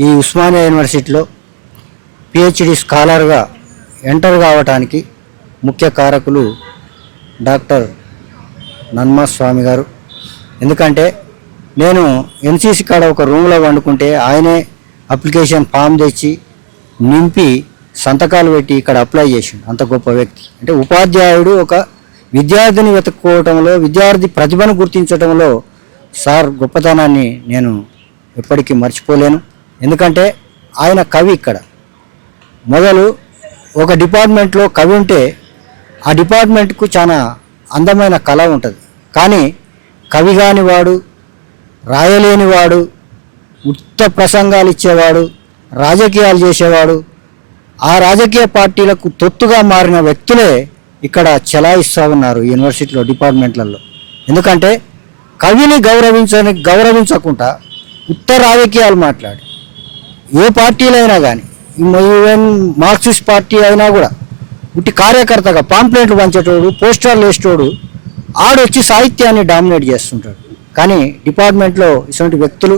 ఈ ఉస్మానియా యూనివర్సిటీలో PhD స్కాలర్గా enter కావటానికి ముఖ్య కారకులు డాక్టర్ నన్మా స్వామి గారు. ఎందుకంటే నేను ఎన్సీసీ కాడ ఒక రూమ్లో వండుకుంటే ఆయనే అప్లికేషన్ ఫామ్ తెచ్చి నింపి సంతకాలు పెట్టి ఇక్కడ అప్లై చేసిండు. అంత గొప్ప వ్యక్తి. అంటే ఉపాధ్యాయుడు ఒక విద్యార్థిని వెతుక్కోవటంలో, విద్యార్థి ప్రతిభను గుర్తించడంలో సార్ గొప్పతనాన్ని నేను ఎప్పటికీ మర్చిపోలేను. ఎందుకంటే ఆయన కవి. ఇక్కడ మొదలు ఒక డిపార్ట్మెంట్లో కవి ఉంటే ఆ డిపార్ట్మెంట్కు చాలా అందమైన కళ ఉంటుంది. కానీ కవి కానివాడు, రాయలేనివాడు, ఉత్త ప్రసంగాలు ఇచ్చేవాడు, రాజకీయాలు చేసేవాడు, ఆ రాజకీయ పార్టీలకు తొత్తుగా మారిన వ్యక్తులే ఇక్కడ చెలాయిస్తూ ఉన్నారు యూనివర్సిటీలో, డిపార్ట్మెంట్లలో. ఎందుకంటే కవిని గౌరవించకుండా ఉత్త రాజకీయాలు మాట్లాడి ఏ పార్టీలైనా కానీ, ఈవెన్ మార్క్సిస్ట్ పార్టీ అయినా కూడా ఉట్టి కార్యకర్తగా పాంప్లెట్లు పంచేటోడు, పోస్టర్లు వేసేటోడు ఆడొచ్చి సాహిత్యాన్ని డామినేట్ చేస్తుంటాడు. కానీ డిపార్ట్మెంట్లో ఇటువంటి వ్యక్తులు,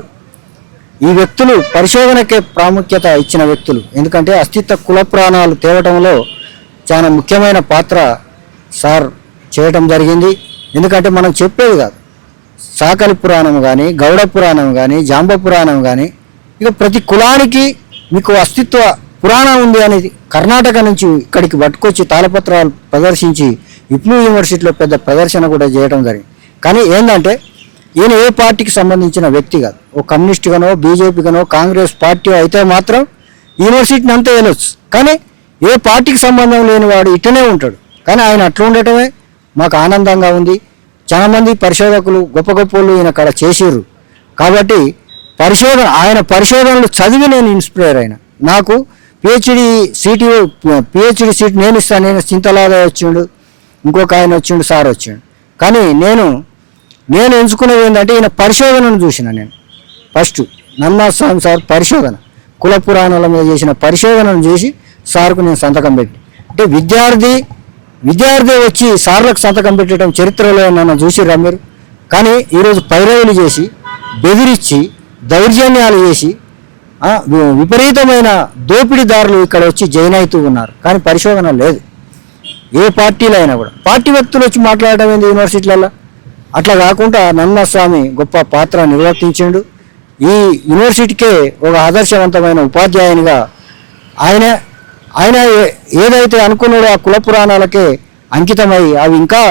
ఈ వ్యక్తులు పరిశోధనకే ప్రాముఖ్యత ఇచ్చిన వ్యక్తులు. ఎందుకంటే అస్తిత్వ కుల పురాణాలు తేవటంలో చాలా ముఖ్యమైన పాత్ర సార్ చేయటం జరిగింది. ఎందుకంటే మనం చెప్పేది కాదు, సాకలి పురాణం కానీ, గౌడ పురాణం కానీ, జాంబ పురాణం కానీ, ఇక ప్రతి కులానికి మీకు అస్తిత్వ పురాణం ఉంది అనేది కర్ణాటక నుంచి ఇక్కడికి పట్టుకొచ్చి తాళపత్రాలు ప్రదర్శించి విప్లవ యూనివర్సిటీలో పెద్ద ప్రదర్శన కూడా చేయడం జరిగింది. కానీ ఏంటంటే ఈయన ఏ పార్టీకి సంబంధించిన వ్యక్తి కాదు. ఓ కమ్యూనిస్ట్గానో, బీజేపీగానో, కాంగ్రెస్ పార్టీ అయితే మాత్రం యూనివర్సిటీని అంతా వెళ్ళొచ్చు. కానీ ఏ పార్టీకి సంబంధం లేని వాడు ఇట్టనే ఉంటాడు. కానీ ఆయన అట్లా ఉండటమే మాకు ఆనందంగా ఉంది. చాలామంది పరిశోధకులు గొప్ప గొప్పలు ఈయన అక్కడ చేసిర్రు. కాబట్టి ఆయన పరిశోధనలు చదివి నేను ఇన్స్పైర్ అయినా. నాకు పిహెచ్డి సీట్ నేను ఇస్తాను. నేను చింతలాగా వచ్చిండు, ఇంకొక ఆయన వచ్చిండు, సార్ వచ్చిండు. కానీ నేను ఎంచుకునేది ఏంటంటే ఈయన పరిశోధనను చూసిన. నేను ఫస్ట్ నన్మా స్వామి సార్ పరిశోధన, కుల పురాణాల మీద చేసిన పరిశోధనను చూసి సార్కు నేను సంతకం పెట్టి, అంటే విద్యార్థి వచ్చి సార్లకు సంతకం పెట్టడం చరిత్రలో నన్ను చూసిర్రా మీరు? కానీ ఈరోజు పైరవులు చేసి, బెదిరించి, దౌర్జన్యాలు చేసి, విపరీతమైన దోపిడీదారులు ఇక్కడ వచ్చి జాయిన్ అవుతూ ఉన్నారు. కానీ పరిశోధన లేదు. ఏ పార్టీలో అయినా కూడా పార్టీ వ్యక్తులు వచ్చి మాట్లాడటం ఏంది యూనివర్సిటీలలో? అట్లా కాకుండా నన్మా స్వామి గొప్ప పాత్ర నిర్వర్తించిండు. ఈ యూనివర్సిటీకే ఒక ఆదర్శవంతమైన ఉపాధ్యాయునిగా ఆయన ఏదైతే అనుకున్నాడో ఆ కుల పురాణాలకే అంకితమై, అవి ఇంకా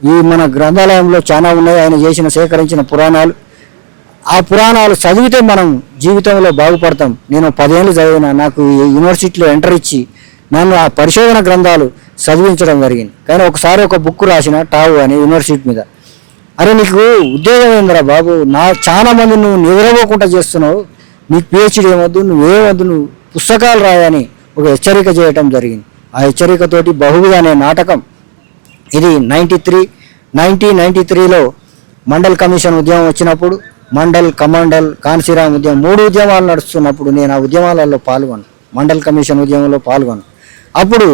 ఈ మన గ్రంథాలయంలో చాలా ఉన్నాయి. ఆయన సేకరించిన పురాణాలు, ఆ పురాణాలు చదివితే మనం జీవితంలో బాగుపడతాం. నేను 10 ఏళ్ళు చదివిన, నాకు ఈ యూనివర్సిటీలో ఎంటర్ ఇచ్చి నన్ను ఆ పరిశోధన గ్రంథాలు చదివించడం జరిగింది. కానీ ఒకసారి ఒక బుక్ రాసిన టావు అని యూనివర్సిటీ మీద, అరే నీకు ఉద్యోగం ఏందిరా బాబు, చాలా మంది నువ్వు నిద్రపోకుండా చేస్తున్నావు, నీకు పిహెచ్డి ఏమొద్దు, నువ్వేమొద్దు, నువ్వు పుస్తకాలు రాయని ఒక హెచ్చరిక చేయటం జరిగింది. ఆ హెచ్చరికతోటి బహువిధ అనే నాటకం, ఇది 1993లో మండల్ కమిషన్ ఉద్యమం వచ్చినప్పుడు, మండల్, కమండల్, కాన్సీరాం ఉద్యమం, 3 ఉద్యమాలు నడుస్తున్నప్పుడు నేను ఆ ఉద్యమాలలో పాల్గొను. మండల్ కమిషన్ ఉద్యమంలో పాల్గొను. అప్పుడు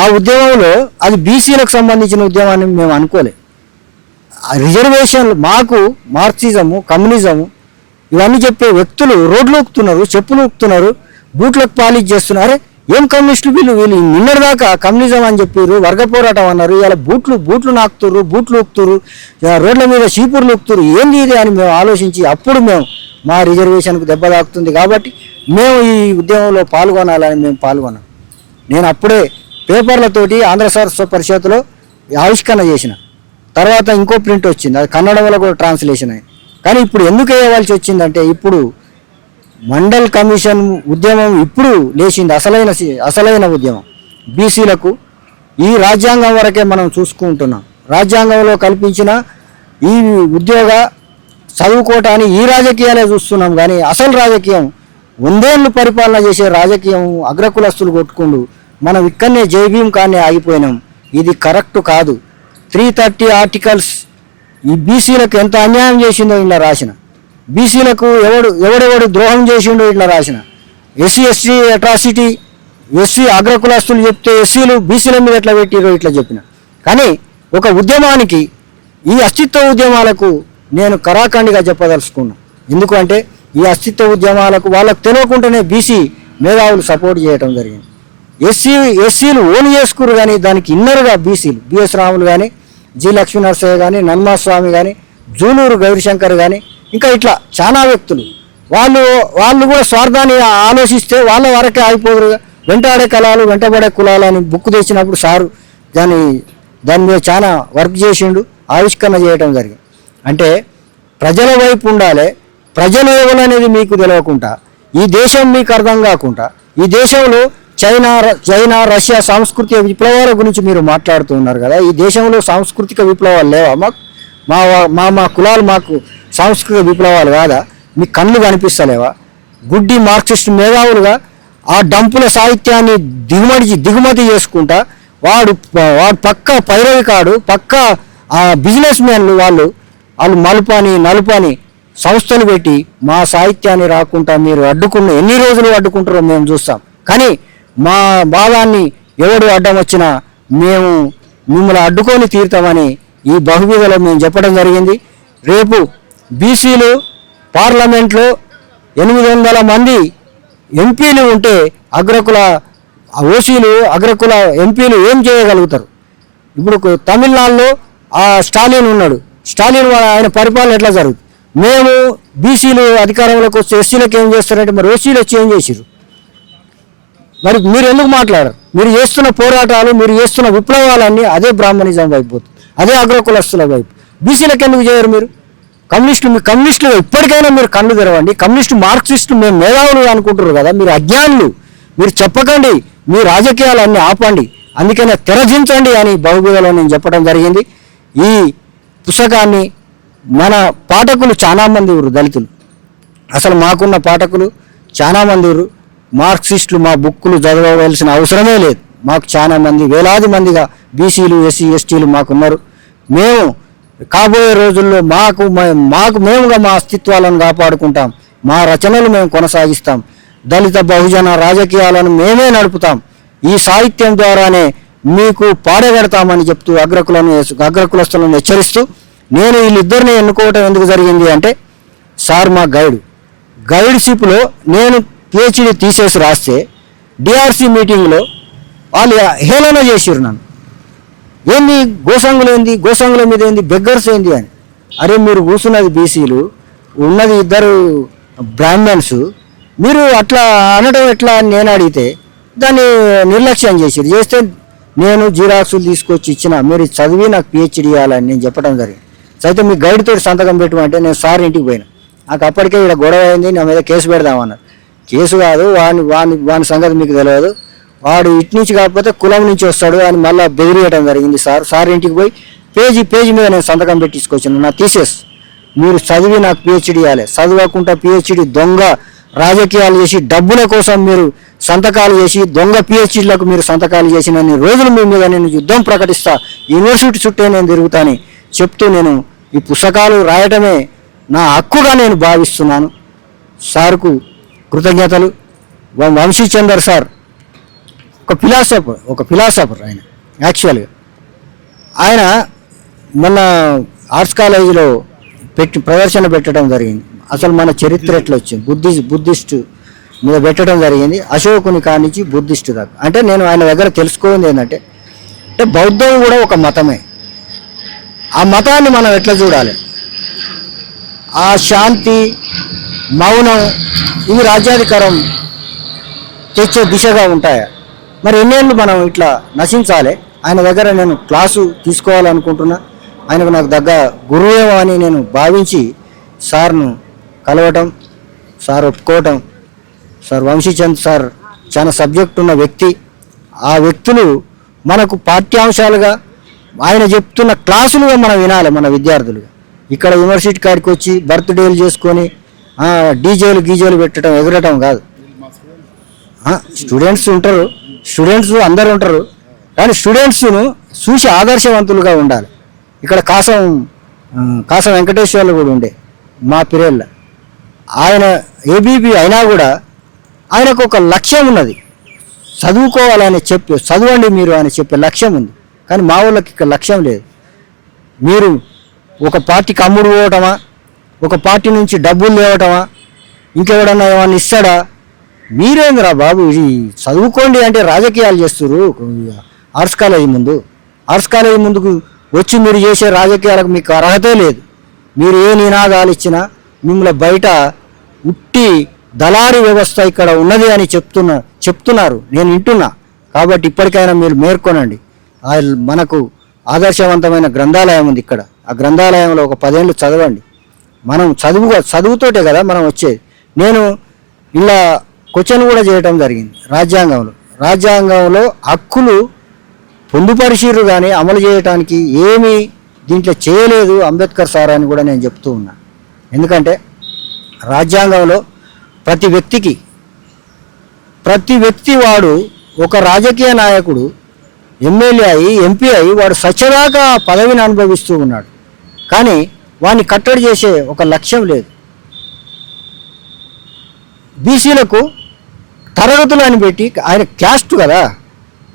ఆ ఉద్యమంలో అది బీసీలకు సంబంధించిన ఉద్యమాన్ని మేము అనుకోలే. రిజర్వేషన్లు, మాకు మార్క్సిజము, కమ్యూనిజము ఇవన్నీ చెప్పే వ్యక్తులు రోడ్లు ఊపుతున్నారు, చెప్పులు ఊపుతున్నారు, బూట్లకు పాలిష్ చేస్తున్నారు. ఏం కమ్యూనిస్టులు వీళ్ళు నిన్నటిదాకా కమ్యూనిజం అని చెప్పారు, వర్గ పోరాటం అన్నారు, ఇలా బూట్లు నాకుతురు, బూట్లు ఊపుతురు, రోడ్ల మీద చీపుర్లు ఊపుతురు, ఏంది ఇది అని మేము ఆలోచించి, అప్పుడు మేము మా రిజర్వేషన్కు దెబ్బ తాకుతుంది కాబట్టి మేము ఈ ఉద్యమంలో పాల్గొనాలని మేము పాల్గొన్నాం. నేను అప్పుడే పేపర్లతోటి ఆంధ్ర సారస్వత పరిషత్తులో ఆవిష్కరణ చేసిన. తర్వాత ఇంకో ప్రింట్ వచ్చింది, అది కన్నడంలో కూడా ట్రాన్స్లేషన్ అయింది. కానీ ఇప్పుడు ఎందుకు వేయవలసి వచ్చిందంటే, ఇప్పుడు మండల్ కమిషన్ ఉద్యమం ఇప్పుడు లేచింది, అసలైన ఉద్యమం. బీసీలకు ఈ రాజ్యాంగం వరకే మనం చూసుకుంటున్నాం. రాజ్యాంగంలో కల్పించిన ఈ ఉద్యోగ చదువుకోవటాన్ని ఈ రాజకీయాలే చూస్తున్నాం. కానీ అసలు రాజకీయం, 100 ఏళ్ళు పరిపాలన చేసే రాజకీయం అగ్రకులస్తులు కొట్టుకుంటూ మనం ఇక్కడనే జైభీం కానీ ఆగిపోయినాం. ఇది కరెక్ట్ కాదు. 330 ఆర్టికల్స్ ఈ బీసీలకు ఎంత అన్యాయం చేసిందో ఇలా రాసిన, బీసీలకు ఎవడెవడు ద్రోహం చేసిండో ఇట్లా రాసిన, ఎస్సీ అట్రాసిటీ, ఎస్సీ అగ్రకులస్తులు చెప్తే ఎస్సీలు బీసీల మీద ఎట్లా పెట్టిరో ఇట్లా చెప్పిన. కానీ ఒక ఉద్యమానికి, ఈ అస్తిత్వ ఉద్యమాలకు నేను కరాఖండిగా చెప్పదలుచుకున్నా. ఎందుకంటే ఈ అస్తిత్వ ఉద్యమాలకు వాళ్ళకు తెలియకుండానే బీసీ మేధావులు సపోర్ట్ చేయడం జరిగింది. ఎస్సీలు ఓన్ చేసుకురు, కానీ దానికి ఇన్నర్గా బీసీలు బిఎస్ రాములు కానీ, జి లక్ష్మీనరసయ్య కానీ, నన్మాస్వామి కానీ, జూలూరు గౌరీశంకర్ కానీ, ఇంకా ఇట్లా చాలా వ్యక్తులు వాళ్ళు కూడా స్వార్థాన్ని ఆలోచిస్తే వాళ్ళ వరకే ఆగిపోదురు. వెంటాడే కళాలు వెంటబడే కులాలు అని బుక్ తెచ్చినప్పుడు సారు దాని మీద చాలా వర్క్ చేసిండు, ఆవిష్కరణ చేయడం జరిగింది. అంటే ప్రజల వైపు ఉండాలి. ప్రజలు ఎవరనేది మీకు తెలియకుండా, ఈ దేశం మీకు అర్థం కాకుండా, ఈ దేశంలో చైనా రష్యా సాంస్కృతిక విప్లవాల గురించి మీరు మాట్లాడుతూ ఉన్నారు కదా. ఈ దేశంలో సాంస్కృతిక విప్లవాలు లేవా? మా కులాలు మాకు సాంస్కృతిక విప్లవాలు కాదా? మీ కళ్ళు కనిపిస్తలేవా? గుడ్డి మార్క్సిస్ట్ మేధావులుగా ఆ డంపుల సాహిత్యాన్ని దిగుమతి చేసుకుంటా వాడు పక్క పైరవికాడు, పక్క బిజినెస్ మ్యాన్లు వాళ్ళు నలుపని సంస్థలు పెట్టి మా సాహిత్యాన్ని రాకుండా మీరు ఎన్ని రోజులు అడ్డుకుంటారో మేము చూస్తాం. కానీ మా భావాన్ని ఎవడు అడ్డం వచ్చినా మేము మిమ్మల్ని అడ్డుకొని తీరుతామని ఈ బహువిధలో మేము చెప్పడం జరిగింది. రేపు బీసీలు పార్లమెంట్లో 800 మంది ఎంపీలు ఉంటే ఓసీలు అగ్రకుల ఎంపీలు ఏం చేయగలుగుతారు? ఇప్పుడు తమిళనాడులో స్టాలిన్ ఉన్నాడు. స్టాలిన్ ఆయన పరిపాలన ఎట్లా జరుగుతుంది? మేము బీసీలు అధికారంలోకి వస్తే ఎస్సీలకు ఏం చేస్తారంటే మరి ఓసీలు వచ్చి ఏం చేసిరు? మరి మీరు ఎందుకు మాట్లాడరు? మీరు చేస్తున్న పోరాటాలు, మీరు చేస్తున్న విప్లవాలన్నీ అదే బ్రాహ్మణిజం వైపు పోతుంది, అదే అగ్రకులస్తుల వైపు. బీసీలకు ఎందుకు చేయరు? మీరు కమ్యూనిస్టులు ఇప్పటికైనా మీరు కళ్ళు తెరవండి. కమ్యూనిస్టు మార్క్సిస్టు మేము మేధావులు అనుకుంటారు కదా, మీరు అజ్ఞానులు. మీరు చెప్పకండి, మీ రాజకీయాలన్నీ ఆపండి, అందుకనే తెరజించండి అని బహుబిధలో నేను చెప్పడం జరిగింది. ఈ పుస్తకాన్ని మన పాఠకులు చాలామంది ఊరు దళితులు, అసలు మాకున్న పాఠకులు చాలామంది ఊరు మార్క్సిస్టులు. మా బుక్కులు చదవవలసిన అవసరమే లేదు. మాకు చాలామంది వేలాది మందిగా బీసీలు ఎస్సీ ఎస్టీలు మాకున్నారు. మేము కాబోయే రోజుల్లో మేముగా మా అస్తిత్వాలను కాపాడుకుంటాం. మా రచనలు మేము కొనసాగిస్తాం. దళిత బహుజన రాజకీయాలను మేమే నడుపుతాం. ఈ సాహిత్యం ద్వారానే మీకు పాడగడతామని చెప్తూ అగ్రకులస్తులను హెచ్చరిస్తూ, నేను వీళ్ళిద్దరిని ఎన్నుకోవటం ఎందుకు జరిగింది అంటే, సార్ మా గైడ్షిప్లో నేను పిహెచ్డి తీసేసి రాస్తే డిఆర్సీ మీటింగ్లో వాళ్ళు హేళన చేసిరు నన్ను. ఏంది గోసంగుల మీద ఏంది, బెగ్గర్స్ ఏంది అని. అరే మీరు కూర్చున్నది బీసీలు, ఉన్నది 2 బ్రాహ్మణ్స్, మీరు అట్లా అనడం ఎట్లా అని నేను అడిగితే దాన్ని నిర్లక్ష్యం చేస్తే నేను జిరాక్సులు తీసుకొచ్చి ఇచ్చిన, మీరు చదివి నాకు పిహెచ్డి ఇవ్వాలని నేను చెప్పడం జరిగింది. అయితే మీ గైడ్ తోటి సంతకం పెట్టమంటే నేను సార్ ఇంటికి పోయినా. నాకు అప్పటికే ఇక్కడ గొడవ అయింది, నా మీద కేసు పెడదామన్నారు. కేసు కాదు, వాని సంగతి మీకు తెలియదు, వాడు ఇటు నుంచి కాకపోతే కులం నుంచి వస్తాడు అని మళ్ళీ బెదిరియటం జరిగింది. సార్ ఇంటికి పోయి పేజీ మీద నేను సంతకం పెట్టించుకొచ్చాను. నా థీసిస్ మీరు చదివి నాకు పిహెచ్డి ఇవ్వాలి, చదవకుండా పిహెచ్డి దొంగ రాజకీయాలు చేసి డబ్బుల కోసం మీరు సంతకాలు చేసి దొంగ పిహెచ్డీలకు మీరు సంతకాలు చేసినన్ని రోజులు మీ మీద నేను యుద్ధం ప్రకటిస్తా, యూనివర్సిటీ చుట్టే నేను తిరుగుతానని చెప్తూ నేను ఈ పుస్తకాలు రాయటమే నా హక్కుగా నేను భావిస్తున్నాను. సార్కు కృతజ్ఞతలు. వంశీచందర్ సార్ ఒక ఫిలాసఫర్ ఆయన. యాక్చువల్గా ఆయన మొన్న ఆర్ట్స్ కాలేజీలో ప్రదర్శన పెట్టడం జరిగింది. అసలు మన చరిత్ర ఎట్లా వచ్చింది, బుద్ధిస్టు మీద పెట్టడం జరిగింది. అశోకుని కానించి బుద్ధిస్టు దాకా. అంటే నేను ఆయన దగ్గర తెలుసుకోయింది ఏంటంటే బౌద్ధం కూడా ఒక మతమే. ఆ మతాన్ని మనం ఎట్లా చూడాలి? ఆ శాంతి, మౌనం ఇవి రాజ్యాధికారం తెచ్చే దిశగా ఉంటాయా? మరి ఎన్నేళ్ళు మనం ఇట్లా నశించాలి? ఆయన దగ్గర నేను క్లాసు తీసుకోవాలనుకుంటున్నా. ఆయనకు నాకు దగ్గర గురువేమో అని నేను భావించి సార్ను కలవటం, సార్ ఒప్పుకోవటం. సార్ వంశీచంద్ సార్ చాలా సబ్జెక్ట్ ఉన్న వ్యక్తి. ఆ వ్యక్తులు మనకు పాఠ్యాంశాలుగా ఆయన చెప్తున్న క్లాసులుగా మనం వినాలి మన విద్యార్థులుగా. ఇక్కడ యూనివర్సిటీ కాడికి వచ్చి బర్త్డేలు చేసుకొని డీజేలు పెట్టడం ఎగరటం కాదు. స్టూడెంట్స్ ఉంటారు, స్టూడెంట్స్ అందరూ ఉంటారు, కానీ స్టూడెంట్స్ను చూసి ఆదర్శవంతులుగా ఉండాలి. ఇక్కడ కాసం వెంకటేశ్వర్లు కూడా ఉండే మా పిరేళ్ళ. ఆయన ఏబీపీ అయినా కూడా ఆయనకు ఒక లక్ష్యం ఉన్నది, చదువుకోవాలని చదవండి మీరు అని చెప్పే లక్ష్యం ఉంది. కానీ మా వాళ్ళకి ఇక్కడ లక్ష్యం లేదు. మీరు ఒక పార్టీకి అమ్ముడు పోవటమా, ఒక పార్టీ నుంచి డబ్బులు లేవటమా, ఇంకెవడన్నా ఏమన్నా ఇస్తాడా? మీరేందిరా బాబు, ఇది చదువుకోండి అంటే రాజకీయాలు చేస్తున్నారు. ఆర్ట్స్ కాలేజీ ముందుకు వచ్చి మీరు చేసే రాజకీయాలకు మీకు అర్హతే లేదు. మీరు ఏ నినాదాలు ఇచ్చినా మిమ్మల్ని బయట ఉట్టి దళారీ వ్యవస్థ ఇక్కడ ఉన్నది అని చెప్తున్నారు, నేను వింటున్నా. కాబట్టి ఇప్పటికైనా మీరు మేర్కొనండి. మనకు ఆదర్శవంతమైన గ్రంథాలయం ఉంది ఇక్కడ. ఆ గ్రంథాలయంలో ఒక 10 ఏళ్ళు చదవండి. మనం చదువుతోటే కదా మనం వచ్చేది. నేను ఇలా క్వశ్చన్ కూడా చేయటం జరిగింది. రాజ్యాంగంలో హక్కులు పొందుపరిచిర్రు కానీ అమలు చేయడానికి ఏమీ దీంట్లో చేయలేదు అంబేద్కర్ సార్ అని కూడా నేను చెప్తూ ఉన్నా. ఎందుకంటే రాజ్యాంగంలో ప్రతి వ్యక్తి వాడు ఒక రాజకీయ నాయకుడు ఎమ్మెల్యే అయి ఎంపీ అయి వాడు సత్యదాకా పదవిని అనుభవిస్తూ ఉన్నాడు. కానీ వాడిని కట్టడి చేసే ఒక లక్ష్యం లేదు. బీసీలకు తరగతులు అని పెట్టి, ఆయన క్యాస్ట్ కదా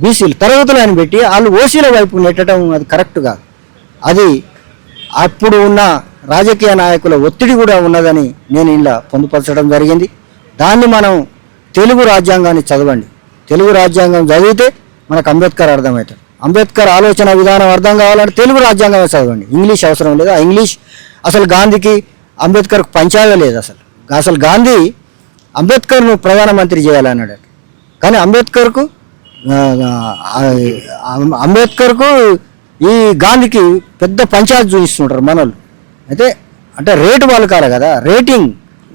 బీసీలు, తరగతులు అని పెట్టి వాళ్ళు ఓసీల వైపు నెట్టడం అది కరెక్ట్ కాదు. అది అప్పుడు ఉన్న రాజకీయ నాయకుల ఒత్తిడి కూడా ఉన్నదని నేను ఇలా పొందుపరచడం జరిగింది. దాన్ని మనం తెలుగు రాజ్యాంగాన్ని చదవండి. తెలుగు రాజ్యాంగం చదివితే మనకు అంబేద్కర్ అర్థమవుతాడు. అంబేద్కర్ ఆలోచన విధానం అర్థం కావాలంటే తెలుగు రాజ్యాంగమే చదవండి. ఇంగ్లీష్ అవసరం లేదు. ఆ ఇంగ్లీష్ అసలు గాంధీకి అంబేద్కర్కు పంచాయే లేదు. అసలు గాంధీ అంబేద్కర్ను ప్రధానమంత్రి చేయాలన్నాడు. కానీ అంబేద్కర్కు ఈ గాంధీకి పెద్ద పంచాయతీ చూపిస్తుంటారు మనోళ్ళు. అయితే అంటే రేటు వాళ్ళు కాదు కదా,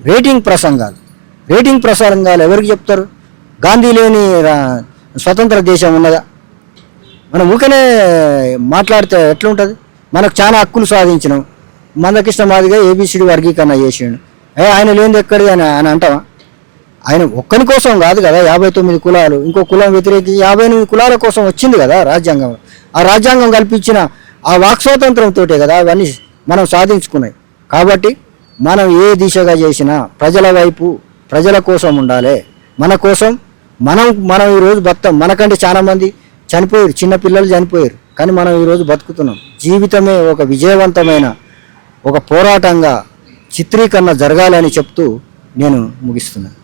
రేటింగ్ ప్రసంగాలు ఎవరికి చెప్తారు? గాంధీ లేని స్వతంత్ర దేశం ఉన్నదా? మనం ఊకనే మాట్లాడితే ఎట్లుంటుంది? మనకు చాలా హక్కులు సాధించినాం. మందకృష్ణ మాదిగా ఏబిసిడి వర్గీకరణ చేసిండు. ఆయన లేనిది ఎక్కడిది అని అంటావా? ఆయన ఒక్కని కోసం కాదు కదా, 59 కులాలు, ఇంకో కులం వ్యతిరేకి 58 కులాల కోసం వచ్చింది కదా రాజ్యాంగం. ఆ రాజ్యాంగం కల్పించిన ఆ వాక్ స్వాతంత్రంతో కదా అవన్నీ మనం సాధించుకున్నాయి. కాబట్టి మనం ఏ దిశగా చేసినా ప్రజల వైపు, ప్రజల కోసం ఉండాలి. మన కోసం మనం ఈరోజు బతాం. మనకంటే చాలామంది చనిపోయారు, చిన్న పిల్లలు చనిపోయారు. కానీ మనం ఈరోజు బతుకుతున్నాం. జీవితమే ఒక విజయవంతమైన ఒక పోరాటంగా చిత్రీకరణ జరగాలని చెప్తూ నేను ముగిస్తున్నాను.